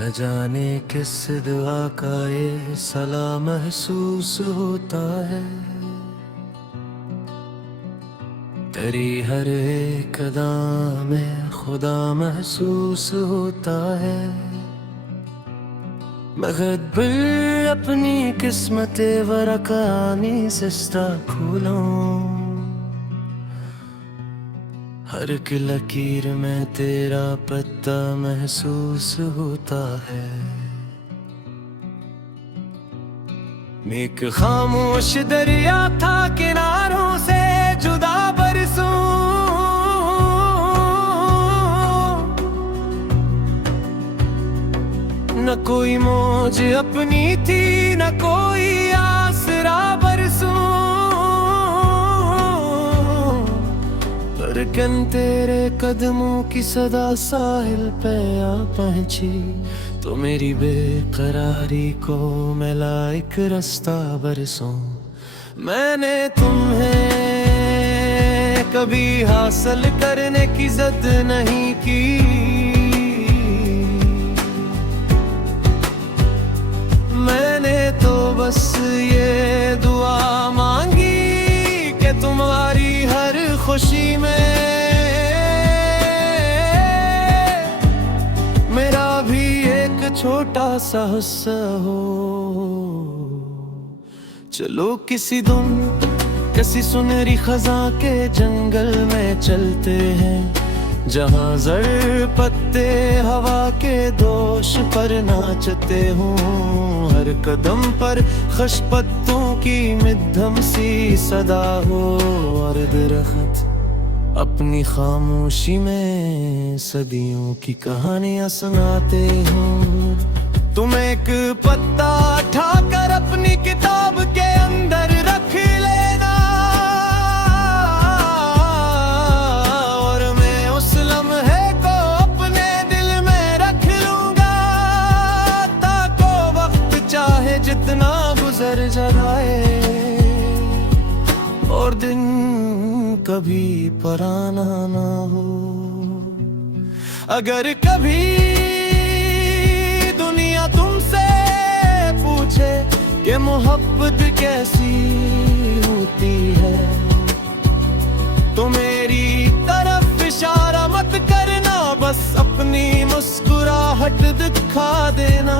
न जाने किस दुआ का ये सला महसूस होता है। तेरी हर एक अदा में खुदा महसूस होता है। मगर अपनी किस्मत वरकानी सिस्टा खोलूं, हर एक लकीर में तेरा पत्ता महसूस होता है। मैं एक खामोश दरिया था किनारों से जुदा बरसों, न कोई मौज अपनी थी न कोई आसरा बरसों। लेकिन तेरे कदमों की सदा साहिल पे आ पहुंची, तो मेरी बेकरारी को मिला एक रास्ता बरसों। मैंने तुम्हें कभी हासिल करने की जिद नहीं की, मैंने तो बस ये दुआ मांगी कि तुम्हारी हर खुशी में मेरा भी एक छोटा सा हिस्सा हो। चलो किसी दिन किसी सुनहरी खजा के जंगल में चलते हैं, जहाँ जर पत्ते हवा के दोष पर नाचते हों। हर कदम पर खुश पत्तों की मध्यम सी सदा हो, और दरख्त अपनी खामोशी में सदियों की कहानियां सुनाते हों। तुम एक पत्ता उठाकर अपनी किताब के अंदर रख लेना, और मैं उस लम्हे को अपने दिल में रख लूंगा, ताको वक्त चाहे जितना गुजर जाए और दिन कभी पराना ना हो। अगर कभी दुनिया तुमसे पूछे कि मोहब्बत कैसी होती है, तो मेरी तरफ इशारा मत करना, बस अपनी मुस्कुराहट दिखा देना।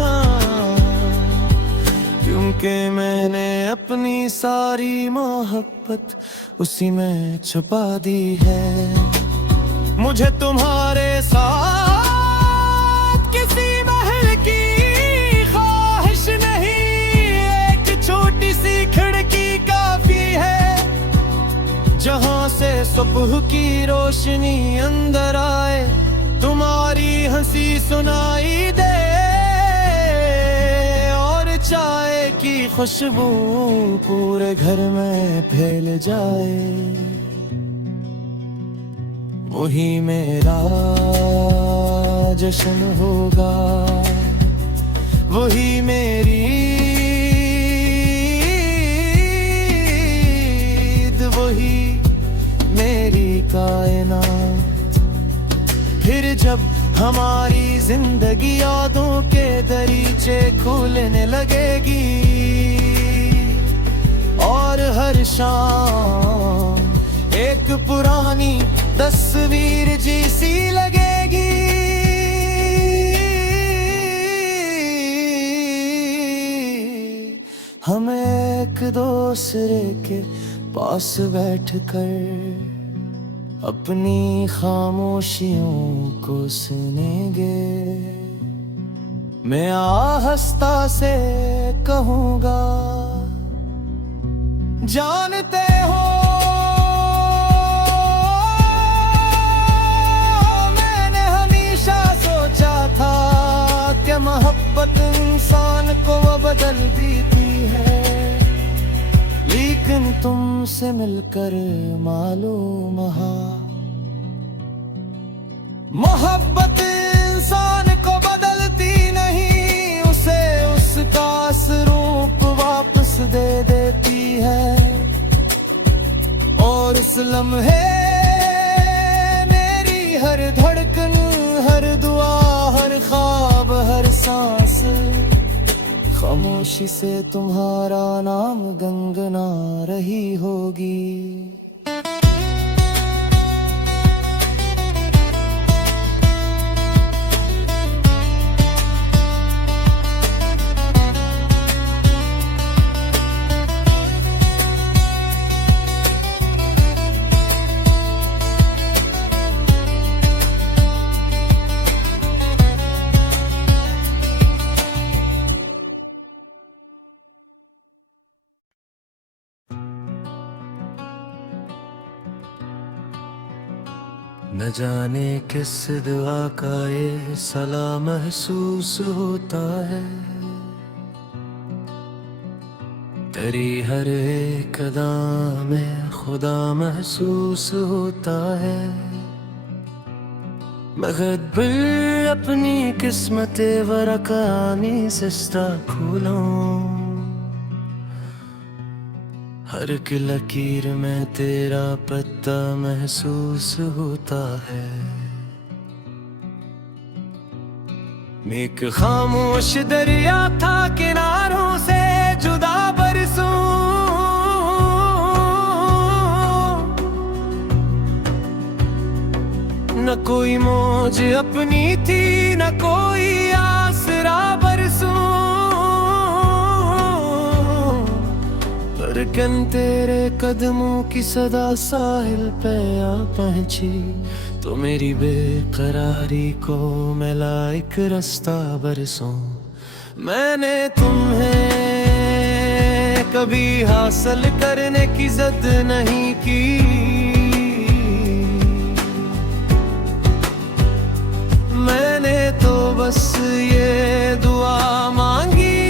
क्योंकि मैंने अपनी सारी मोहब्बत उसी में छुपा दी है। मुझे तुम्हारे साथ किसी महल की ख्वाहिश नहीं, एक छोटी सी खिड़की काफी है, जहां से सुबह की रोशनी अंदर आए, तुम्हारी हंसी सुनाई दे, चाय की खुशबू पूरे घर में फैल जाए। वही मेरा जश्न होगा, वही मेरी ईद, वही मेरी कायनात। फिर जब हमारी जिंदगी यादों के दरीचे खुलने लगेगी, और हर शाम एक पुरानी तस्वीर जैसी लगेगी। हम एक दूसरे के पास बैठकर अपनी खामोशियों को सुनेंगे। मैं आहिस्ता से कहूँगा, जानते हो मैंने हमेशा सोचा था कि मोहब्बत इंसान को बदल देती है, लेकिन तुमसे मिलकर मालूम हुआ मोहब्बत इंसान को बदलती नहीं, उसे उसका स्वरूप वापस दे देती है। और उस लम्हे मेरी हर धड़कन, हर दुआ, हर ख्वाब, हर सांस खामोशी से तुम्हारा नाम गंगना रही होगी। न जाने किस दुआ का ये सला महसूस होता है, तेरी हर एक अदा में खुदा महसूस होता है। मगर अपनी किस्मत वरकानी सिस्ता खोलूं, हर एक लकीर में तेरा पत्ता महसूस होता है। मैं एक खामोश दरिया था किनारों से जुदा बरसों, न कोई मौज अपनी थी न कोई आसरा बरसों। लेकिन तेरे कदमों की सदा साहिल पे आ पहुंची, तो मेरी बेकरारी को मिला एक रास्ता बरसों। मैंने तुम्हें कभी हासिल करने की जिद नहीं की, मैंने तो बस ये दुआ मांगी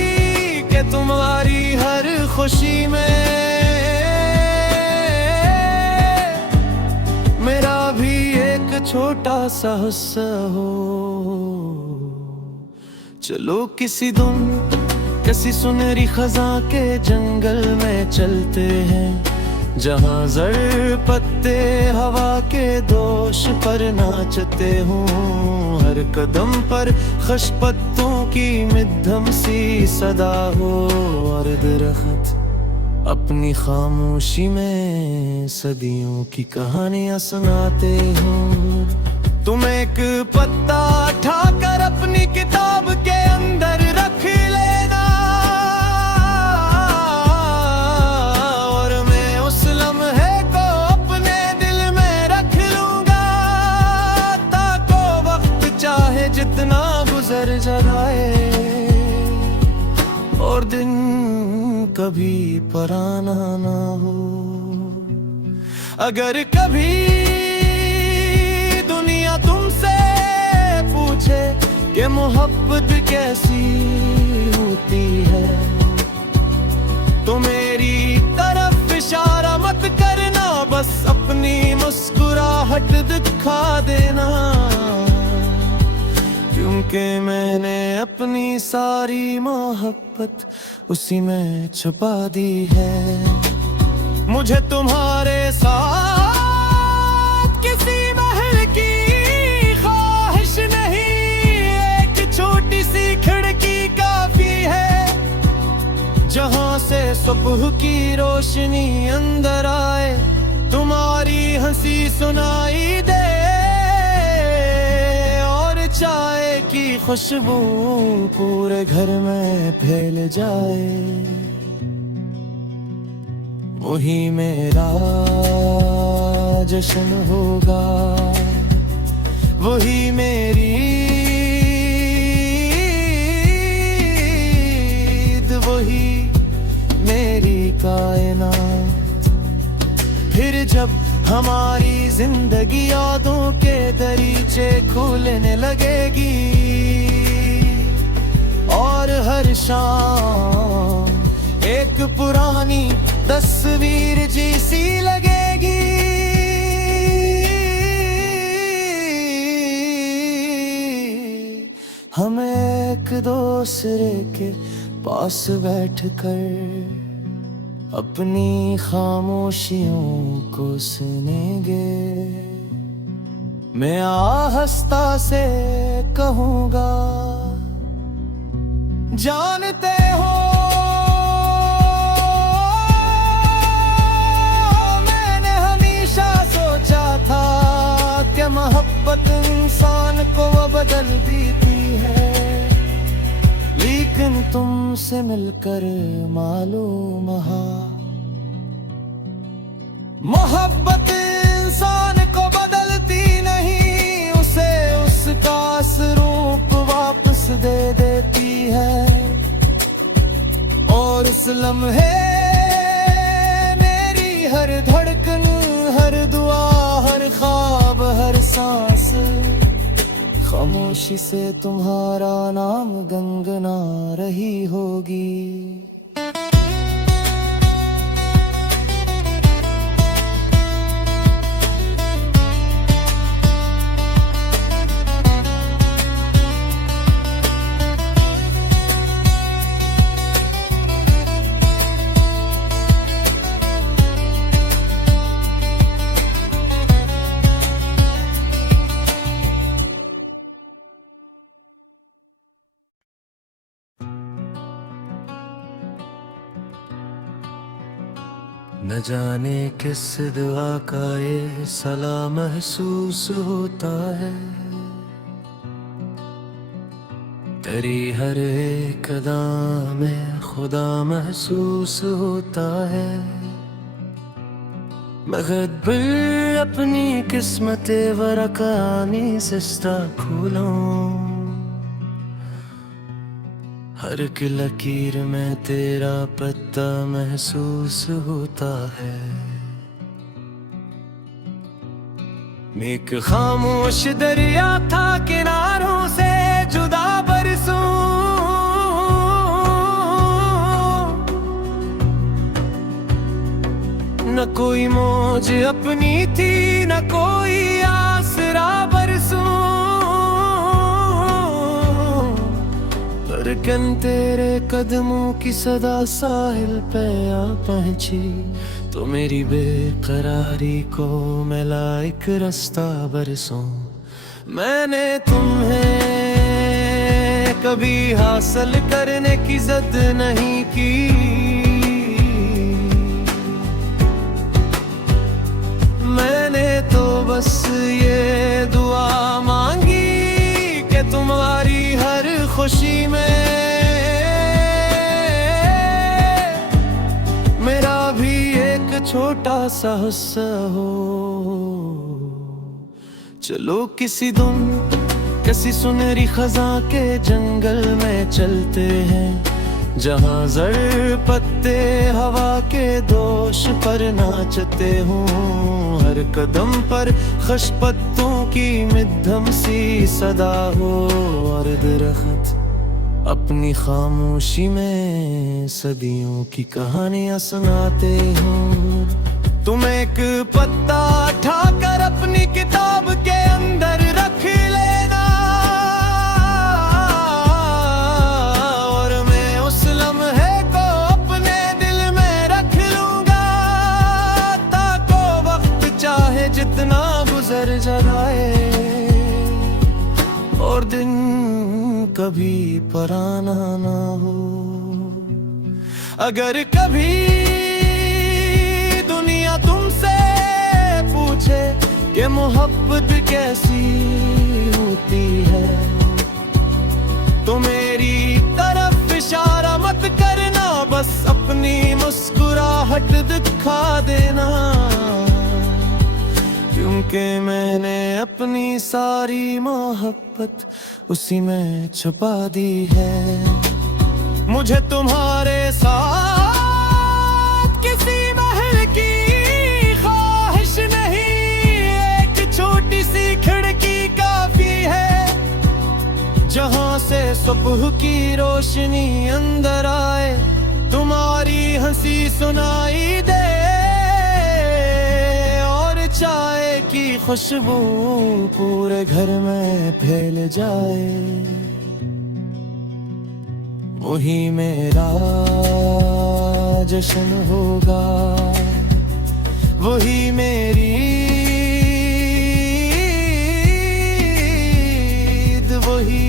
कि तुम्हारी हर खुशी में मेरा भी एक छोटा सा हिस्सा हो। चलो किसी किसी सुनहरी खजा के जंगल में चलते हैं, जहाँ जर पत्ते हवा के दोष पर नाचते हों। हर कदम पर खुश पत्तों की मध्यम सी सदा हो, और दरख्त अपनी खामोशी में सदियों की कहानियां सुनाते हो। तुम एक पत्ता उठाकर अपनी किताब के अंदर रख लेना, और मैं उस लम्हे को अपने दिल में रख लूंगा। ताको वक्त चाहे जितना गुजर जाए, और दिन कभी पराना ना हो। अगर कभी दुनिया तुमसे पूछे कि मोहब्बत कैसी होती है, तो मेरी तरफ इशारा मत करना, बस अपनी मुस्कुराहट दिखा देना। क्योंकि मैंने अपनी सारी मोहब्बत उसी में छुपा दी है। मुझे तुम्हारे साथ किसी महल की ख्वाहिश नहीं, एक छोटी सी खिड़की काफी है, जहां से सुबह की रोशनी अंदर आए, तुम्हारी हंसी सुनाई दे, चाय की खुशबू पूरे घर में फैल जाए। वही मेरा जश्न होगा, वही मेरी ईद, वही मेरी कायनात। फिर जब हमारी जिंदगी यादों के दरीचे खुलने लगेगी, और हर शाम एक पुरानी तस्वीर जैसी लगेगी। हमें एक दूसरे के पास बैठकर अपनी खामोशियों को सुनेंगे। मैं आहिस्ता से कहूँगा, जानते हो मोहब्बत इंसान को वो बदल देती है, लेकिन तुमसे मिलकर मालूम हा। मोहब्बत इंसान को बदलती नहीं, उसे उसका स्वरूप वापस दे देती है। और उस लम्हे मेरी हर धड़कन, हर दुआ, हर ख्वाब, हर सांस, खामोशी से तुम्हारा नाम गंगना रही होगी। न जाने किस दुआ का ये सला महसूस होता है, तेरी हर एक अदा में खुदा महसूस होता है। मगर अपनी किस्मत वरकानी सिस्ता खोलूं, हर एक लकीर में तेरा पत्ता महसूस होता है। मैं एक खामोश दरिया था किनारों से जुदा बरसों, न कोई मौज अपनी थी, न कोई आसरा बरसों। लेकिन तेरे कदमों की सदा साहिल पे आ पहुंची, तो मेरी बेकरारी को मिला एक रास्ता बरसों। मैंने तुम्हें कभी हासिल करने की जिद नहीं की, मैंने तो बस ये दुआ मांगी कि तुम्हारी हर खुशी में मेरा भी एक छोटा सा हिस्सा हो। चलो किसी दिन किसी सुनहरी खजा के जंगल में चलते हैं, जहाँ जर पत्ते हवा के दोष पर नाचते हों। हर कदम पर खुश पत्तों की मध्यम सी सदा हो, और दरख्त अपनी खामोशी में सदियों की कहानियां सुनाते हो। तुम एक पत्ता उठाकर अपनी किताब के अंदर रख लेना, और मैं उस लम्हे को अपने दिल में रख लूंगा, ताको वक्त चाहे जितना गुजर जाए और दिन कभी पराना ना हो। अगर कभी दुनिया तुमसे पूछे कि मोहब्बत कैसी होती है, तो मेरी तरफ इशारा मत करना, बस अपनी मुस्कुराहट दिखा देना। क्योंकि मैंने अपनी सारी मोहब्बत उसी में छुपा दी है। मुझे तुम्हारे साथ किसी महल की ख्वाहिश नहीं, एक छोटी सी खिड़की काफी है, जहां से सुबह की रोशनी अंदर आए, तुम्हारी हंसी सुनाई दे, चाय की खुशबू पूरे घर में फैल जाए। वही मेरा जश्न होगा, वही मेरी ईद, वही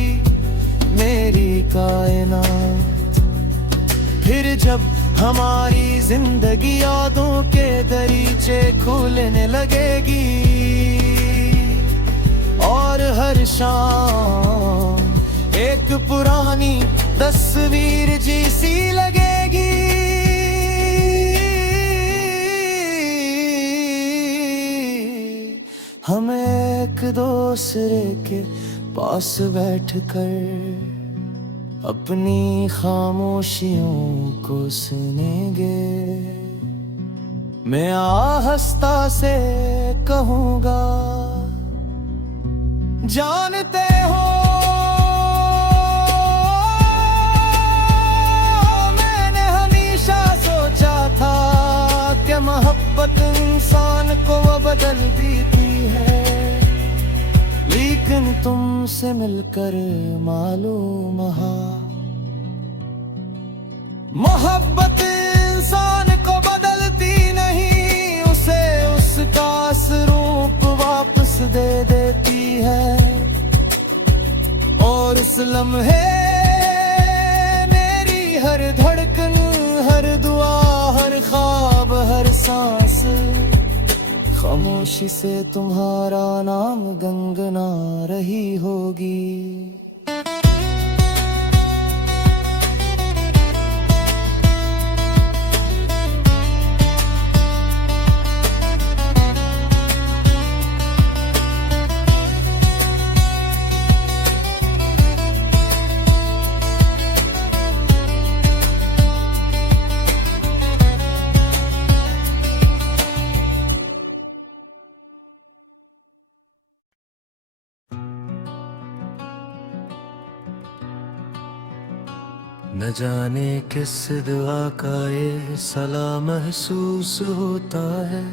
मेरी कायनात। फिर जब हमारी जिंदगी यादों के दरीचे खुलने लगेगी, और शाम एक पुरानी तस्वीर जैसी लगेगी। हमें एक दूसरे के पास बैठकर अपनी खामोशियों को सुनेंगे। मैं आहिस्ता से कहूँगा, जानते हो मैंने हमेशा सोचा था कि मोहब्बत इंसान को बदल देती है, लेकिन तुमसे मिलकर मालूम हुआ मोहब्बत इंसान को बदलती नहीं, उसे उसका स्वरूप वापस दे देती है। और उस लम्हे मेरी हर धड़कन, हर दुआ, हर ख्वाब, हर सांस खामोशी से तुम्हारा नाम गंगना रही होगी। न जाने किस दुआ का ये सला महसूस होता है,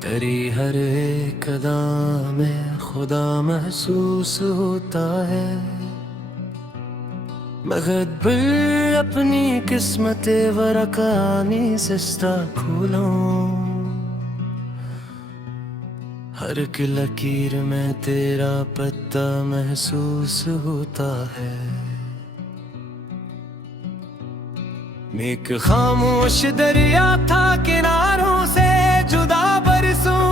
तेरी हर एक अदा में खुदा महसूस होता है। मगर अपनी किस्मत वरकानी सिस्ता खोलूं, हर एक लकीर में तेरा पत्ता महसूस होता है। मैं एक खामोश दरिया था किनारों से जुदा बरसों,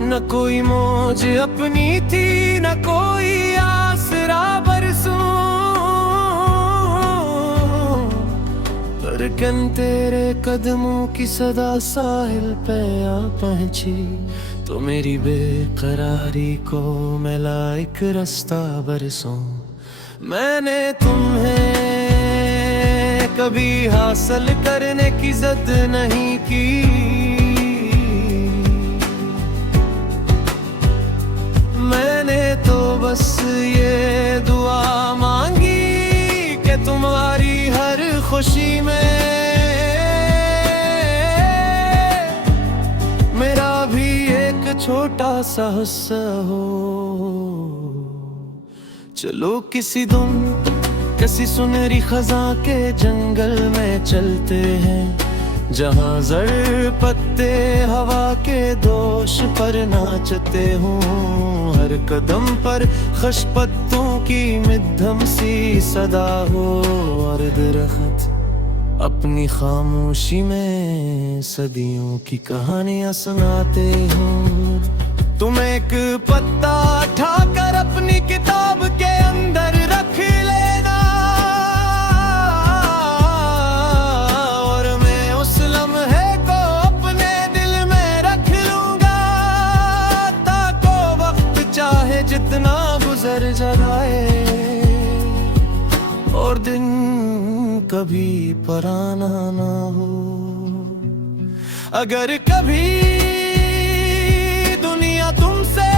न कोई मौज अपनी थी, न कोई आसरा बरसों। लेकिन तेरे कदमों की सदा साहिल पे आ पहुंची, तो मेरी बेकरारी को मिला एक रास्ता बरसों। मैंने तुम्हें कभी हासिल करने की जिद नहीं की, मैंने तो बस ये दुआ मांगी कि तुम्हारी हर खुशी में मेरा भी एक छोटा सा हिस्सा हो। चलो किसी दिन किसी सुनहरी खजा के जंगल में चलते हैं, जहाँ जर पत्ते हवा के दोष पर नाचते हों, हर कदम पर खुश पत्तों की मध्यम सी सदा हो, और दरख्त अपनी खामोशी में सदियों की कहानियां सुनाते हो। तुम एक पत्ता उठाकर अपनी किताब के अंदर रख लेना, और मैं उस लम्हे को अपने दिल में रख लूंगा, ताको वक्त चाहे जितना गुजर जाए और दिन कभी पराना ना हो। अगर कभी दुनिया तुमसे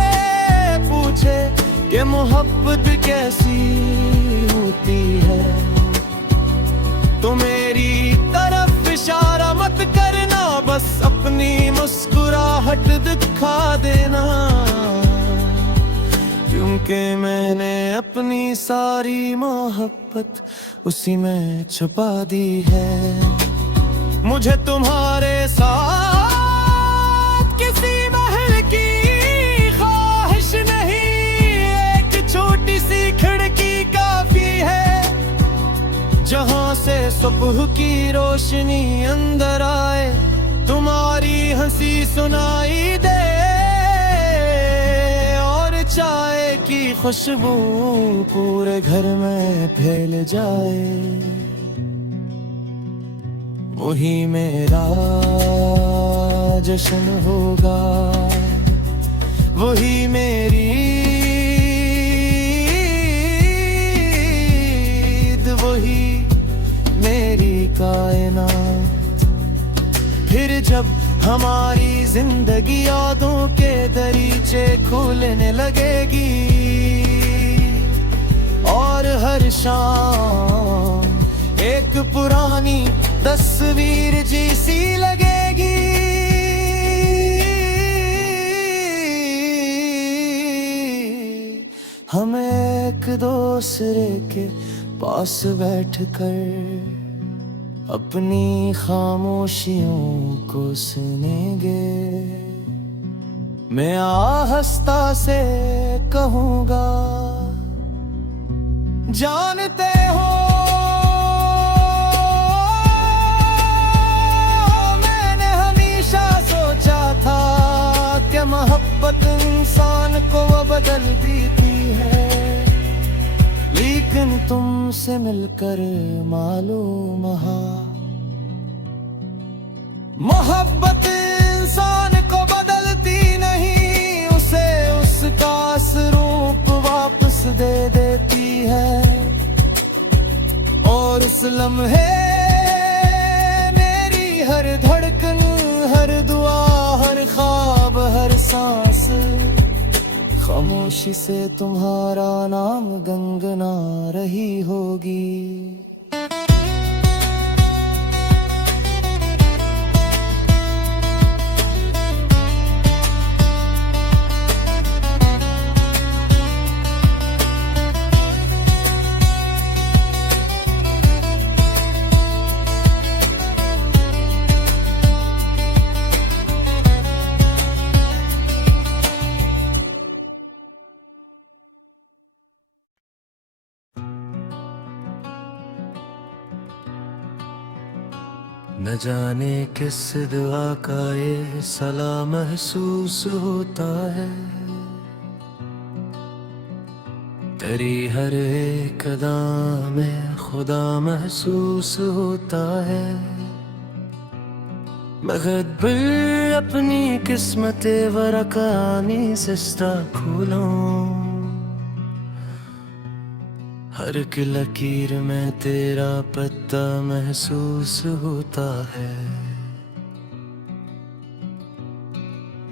पूछे कि मोहब्बत कैसी होती है, तो मेरी तरफ इशारा मत करना, बस अपनी मुस्कुराहट दिखा देना, क्योंकि मैंने अपनी सारी मोहब्बत उसी में छुपा दी है। मुझे तुम्हारे साथ किसी महल की ख्वाहिश नहीं, एक छोटी सी खिड़की काफी है जहां से सुबह की रोशनी अंदर आए, तुम्हारी हंसी सुनाई दे और चाय की खुशबू पूरे घर में फैल जाए। वही मेरा जश्न होगा, वही मेरी ईद, वही मेरी कायनात। फिर जब हमारी जिंदगी यादों के दरीचे खुलने लगेगी और हर शाम एक पुरानी तस्वीर जैसी लगेगी। हमें एक दूसरे के पास बैठकर अपनी खामोशियों को सुनेंगे। मैं आहिस्ता से कहूँगा, जानते हो मैंने हमेशा सोचा था कि मोहब्बत इंसान को बदल देती है, लेकिन तुमसे मिलकर मालूम हुआ मोहब्बत इंसान को बदलती नहीं, उसे उसका स्वरूप वापस दे देती है। और उस लम्हे मेरी हर धड़कन, हर दुआ, हर ख्वाब, हर सांस खामोशी से तुम्हारा नाम गंगना रही होगी। न जाने किस दुआ का ये सलाह महसूस होता है, तेरी हर एक अदा में खुदा महसूस होता है। मगर अपनी किस्मत वरकानी सिस्टा खोलूं, हर एक लकीर में तेरा पत्ता महसूस होता है।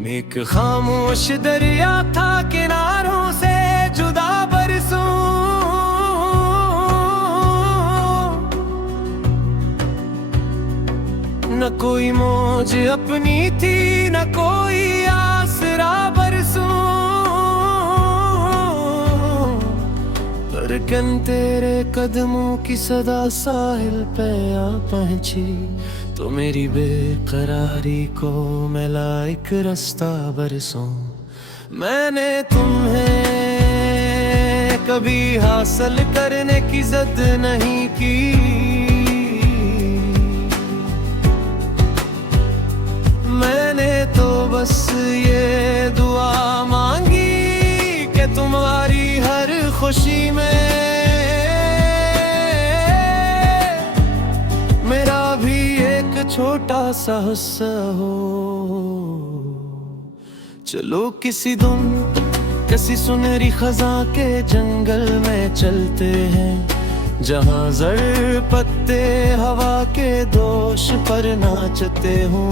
मैं एक खामोश दरिया था किनारों से जुदा बरसों, न कोई मौज अपनी थी, न कोई आसरा बरसों। लेकिन तेरे कदमों की सदा साहिल पे आ पहुंची, तो मेरी बेकरारी को मिला एक रास्ता बरसों। मैंने तुम्हें कभी हासिल करने की जिद नहीं की, मैंने तो बस ये दुआ मांगी कि तुम्हारी हर खुशी में मेरा भी एक छोटा सा हिस्सा हो। चलो किसी दिन किसी सुनहरी खजा के जंगल में चलते हैं, जहाँ जर पत्ते हवा के दोष पर नाचते हों,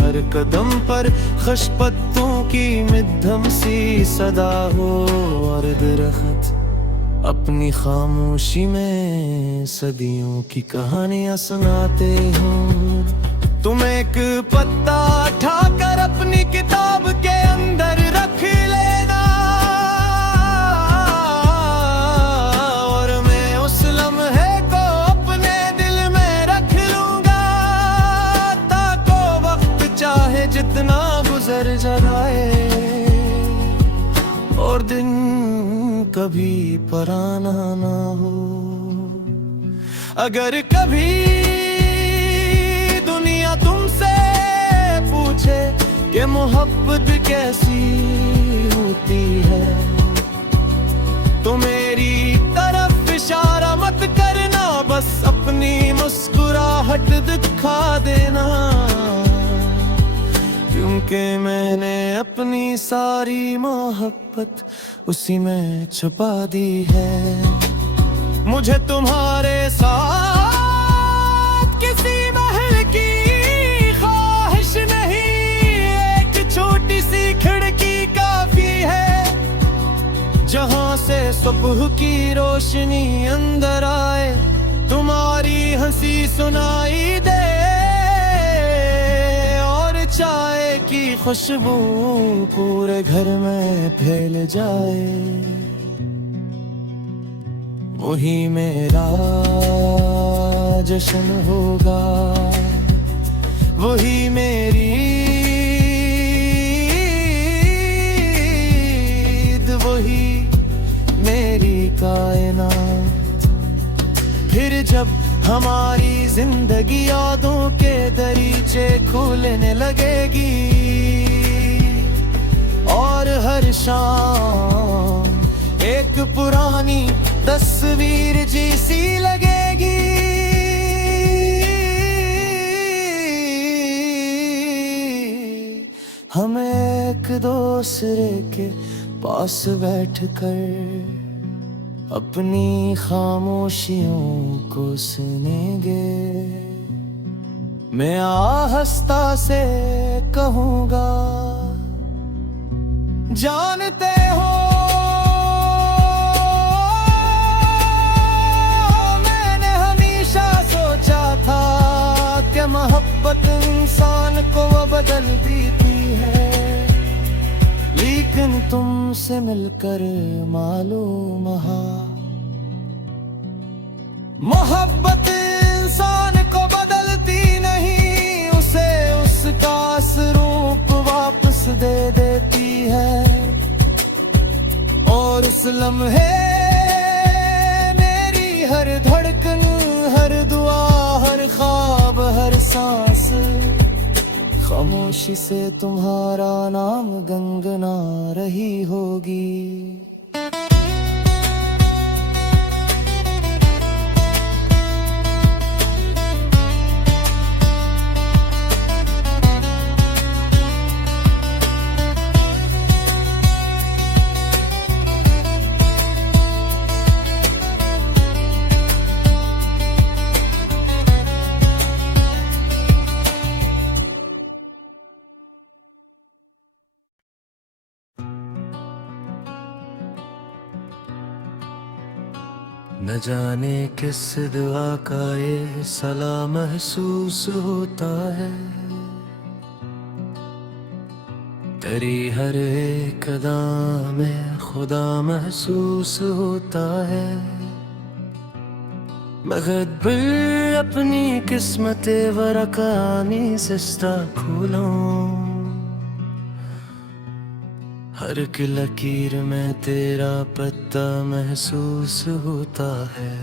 हर कदम पर खुश पत्तों की मध्यम सी सदा हो, और दरख्त अपनी खामोशी में सदियों की कहानियां सुनाते हो। तुम एक पत्ता उठाकर अपनी किताब के अंदर रख लेना, और मैं उस लम्हे को अपने दिल में रख लूंगा, ताको वक्त चाहे जितना गुजर जाए और दिन कभी पराना ना हो। अगर कभी दुनिया तुमसे पूछे कि मोहब्बत कैसी होती है, तो मेरी तरफ इशारा मत करना, बस अपनी मुस्कुराहट दिखा देना। क्योंकि मैंने अपनी सारी मोहब्बत उसी में छुपा दी है। मुझे तुम्हारे साथ किसी महल की ख्वाहिश नहीं, एक छोटी सी खिड़की काफी है, जहां से सुबह की रोशनी अंदर आए, तुम्हारी हंसी सुनाई दे और चाय की खुशबू पूरे घर में फैल जाए। वही मेरा जश्न होगा, वही मेरी ईद, वही मेरी कायनात। फिर जब हमारी जिंदगी यादों के दरीचे खुलने लगेगी और हर शाम एक पुरानी तस्वीर जैसी लगेगी। हमें एक दूसरे के पास बैठकर अपनी खामोशियों को सुनेंगे। मैं आहिस्ता से कहूँगा, जानते हो मोहब्बत इंसान को बदल देती है, लेकिन तुमसे मिलकर मालूम हुआ, मोहब्बत इंसान को बदलती नहीं, उसे उसका स्वरूप वापस दे देती है। और उस लम्हे मेरी हर धड़कन, हर दुआ, हर ख्वाब, हर सांस, खामोशी से तुम्हारा नाम गंगना रही होगी। न जाने किस दुआ का ये सला महसूस होता है, तेरी हर एक अदा में खुदा महसूस होता है। मगर अपनी किस्मत वरकानी सिस्टा खोलूं, हर एक लकीर में तेरा पत्ता महसूस होता है।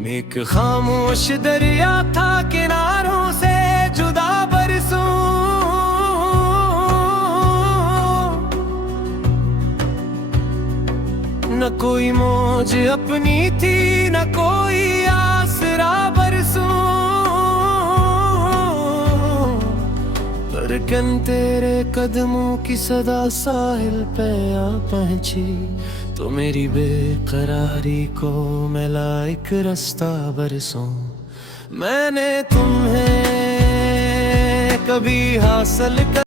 मैं एक खामोश दरिया था किनारों से जुदा बरसों, न कोई मौज अपनी थी, न कोई आसरा बरसों, लेकिन तेरे कदमों की सदा साहिल पे आ पहुंची, तो मेरी बेकरारी को मिला एक रास्ता बरसों। मैंने तुम्हें कभी हासिल